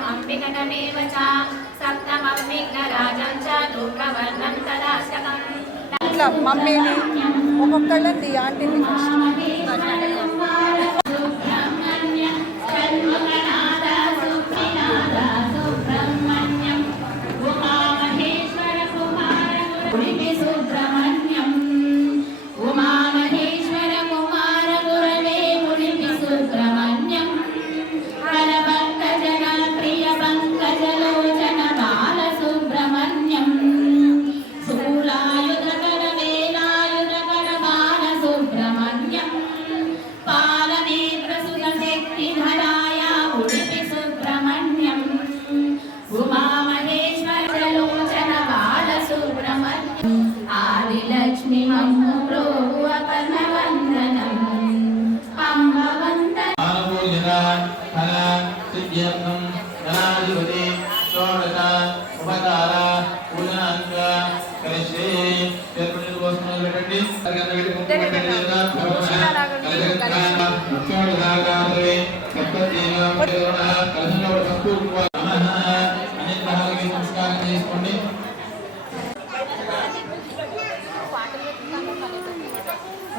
अष्टमं विकटमेव च सप्तमं विघ्नराजं च दूर्गवर्णं तदाष्टकम् ఇట్లా మమ్మీని ఒక్కొక్కళ్ళని ఆంటీని लक्ष्मी मम्मु प्रोभु अपनवन्दनम् अम्ब वन्दनम् आनमूल्यता फला सिद्ध्यर्थं धनाधिपति षोडश उपकार पूजनांग करिष्ये चतुर्दश वस्तुन పెట్టండి అర్గనగడి కుంకుమదేవత భగవాన్ కలజగత్రాన षोडशाकारवे సప్తదేవ కరుణ కలశంలో సంపూర్ణ అనిత్యహారకి నమస్కారం చేసుకోండి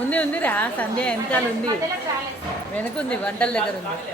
ఉంది ఉందిరా సంధ్య వెనకాల ఉంది వెనకుంది వంటల దగ్గర ఉంది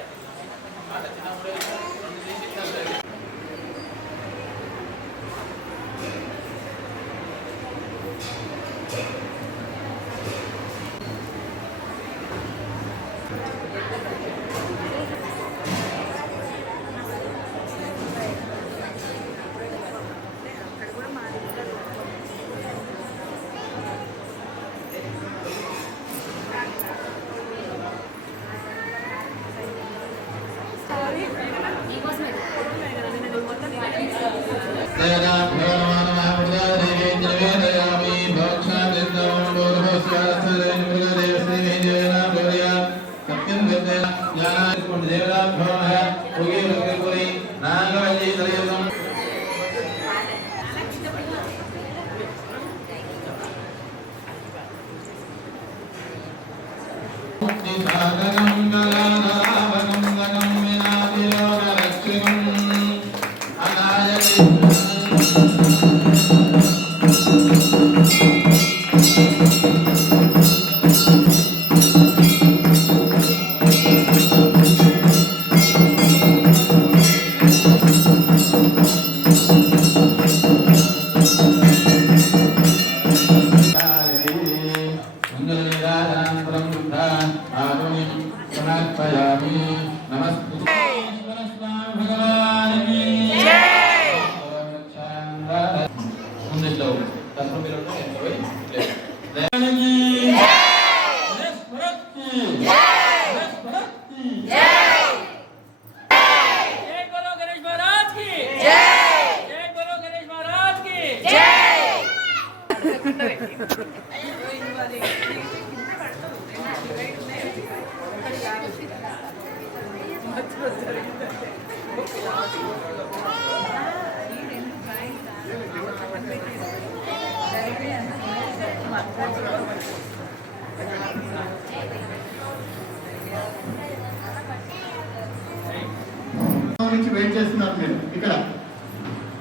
వెయిట్ చేస్తున్నారు మీరు ఇక్కడ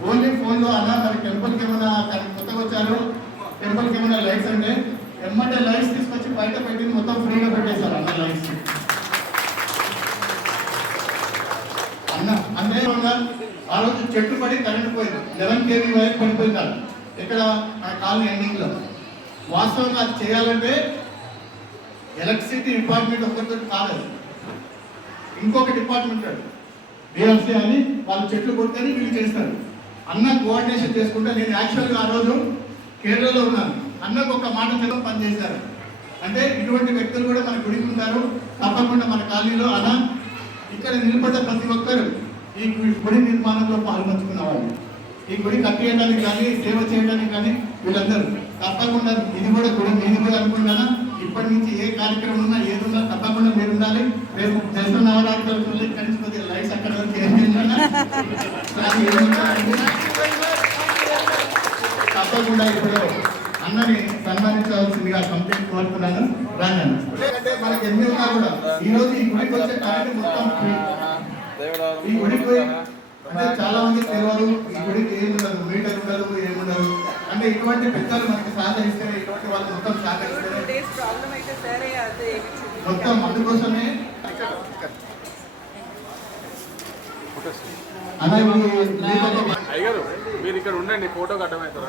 ఓన్లీ ఫోన్లో అలా మరి టెంపుల్కి ఏమైనా కొత్తగా వచ్చారు టెంపుల్కి ఏమైనా లైట్స్ అంటే ఎమ్మటే లైట్స్ తీసుకొచ్చి బయట పెట్టి మొత్తం ఫ్రీగా పెట్టేశారు అన్న లైట్స్ అన్న అంటే ఆ రోజు చెట్టు పడి కరెంట్ పోయింది 11 kV వైర్ పడిపోయింది ఇక్కడ మన కాలనీ ఎండింగ్ లో వాస్తవంగా అది చేయాలంటే ఎలక్ట్రిసిటీ డిపార్ట్మెంట్ ఒకరితో కాదు ఇంకొక డిపార్ట్మెంట్ డిఎఫ్సి అని వాళ్ళు చెట్లు కొట్టుకొని వీళ్ళు చేస్తారు అన్న కోఆర్డినేషన్ చేసుకుంటే నేను యాక్చువల్గా ఆ రోజు కేరళలో ఉన్నాను అన్నకు ఒక మాట చేత పనిచేశారు అంటే ఇటువంటి వ్యక్తులు కూడా మన గుడికి ఉంటారు తప్పకుండా మన కాలనీలో అలా ఇక్కడ నిలబడ్డ ప్రతి ఒక్కరు ఈ గుడి నిర్మాణంలో పాల్పంచుకున్న వాళ్ళు ఈ గుడి కట్టేయడానికి కానీ సేవ చేయడానికి కానీ వీళ్ళందరూ తప్పకుండా ఇది కూడా గుడి నేను కూడా అనుకున్నాను ఇప్పటి నుంచి ఏ కార్యక్రమం ఉన్నా ఏదున్నా తప్పకుండా మీరు ఉండాలి రేపు దసరా నవరాత్రులు కలిసి కొద్దిగా లైట్స్ అక్కడ తప్పకుండా ఇప్పుడు అన్నని సన్మానించవలసిందిగా కంప్లైంట్ కోరుతున్నాను రాను ఎందుకంటే మనకి ఎన్ని ఉన్నా కూడా ఈ రోజు ఈ గుడికి వచ్చే కార్యక్రమం మొత్తం ఈ గుడికి అంటే చాలా మంది తెలియదు ఈ గుడికి ఏముండదు, మీటర్ ఉండదు, ఏముండదు. అంటే ఇటువంటి పెద్దలు మనకి సహకరిస్తేనే, ఇటువంటి వాళ్ళు మొత్తం సహకరిస్తేనే మొత్తం అందుకోసమే అయ్యారు మీరు ఇక్కడ ఉండండి, ఫోటో కట్టమవుతారు.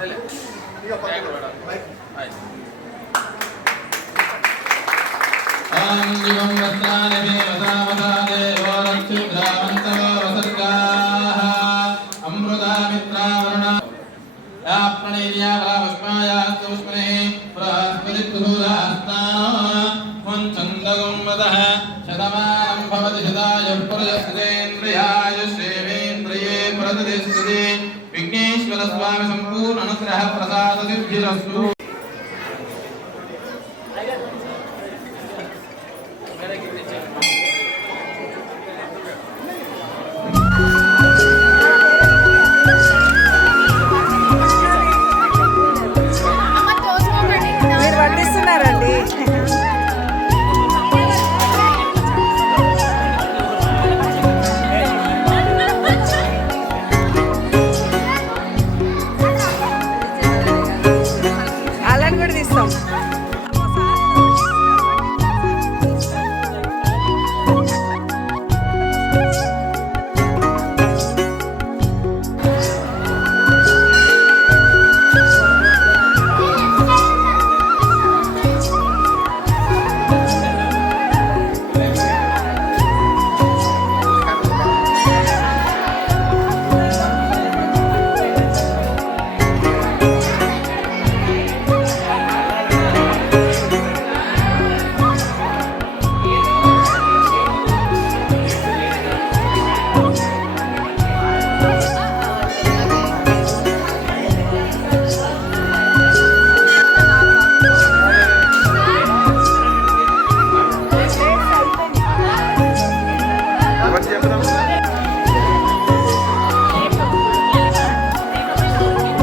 విఘ్నేశ్వర స్వామి సంపూర్ణ అనుగ్రహ ప్రసాద సిద్ధిరస్తు. మీరు వడ్డిస్తున్నారండి. అలాని కూడా తీస్తాం.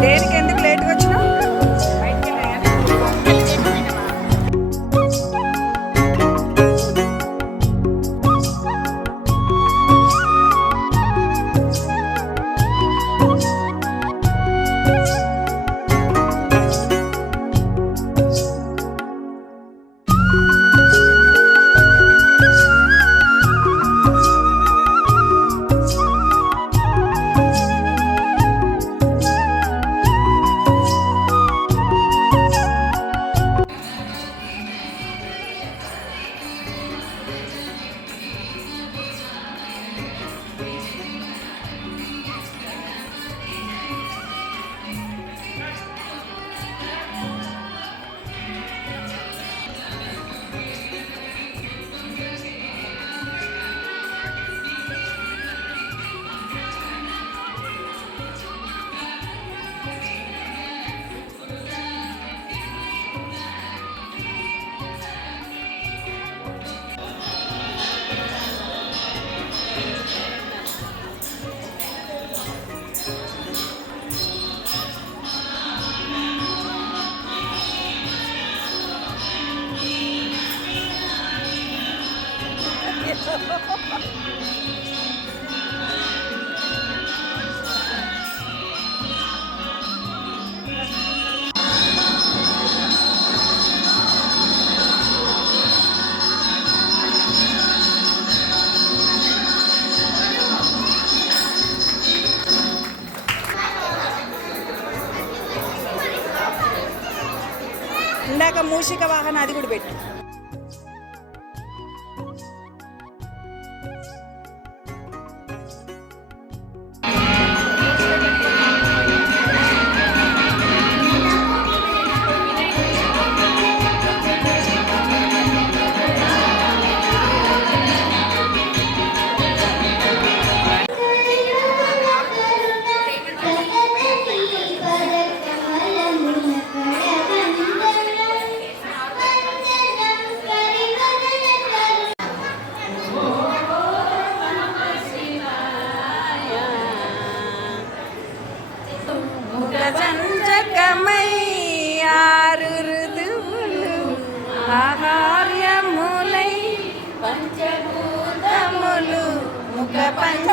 దేనికి ఎందుకు లేట్గా వచ్చినావు? ఇందాక మూషిక వాహన అది కూడా పెట్టు. ఆహార్యములై పంచభూతములు ముఖ పంచ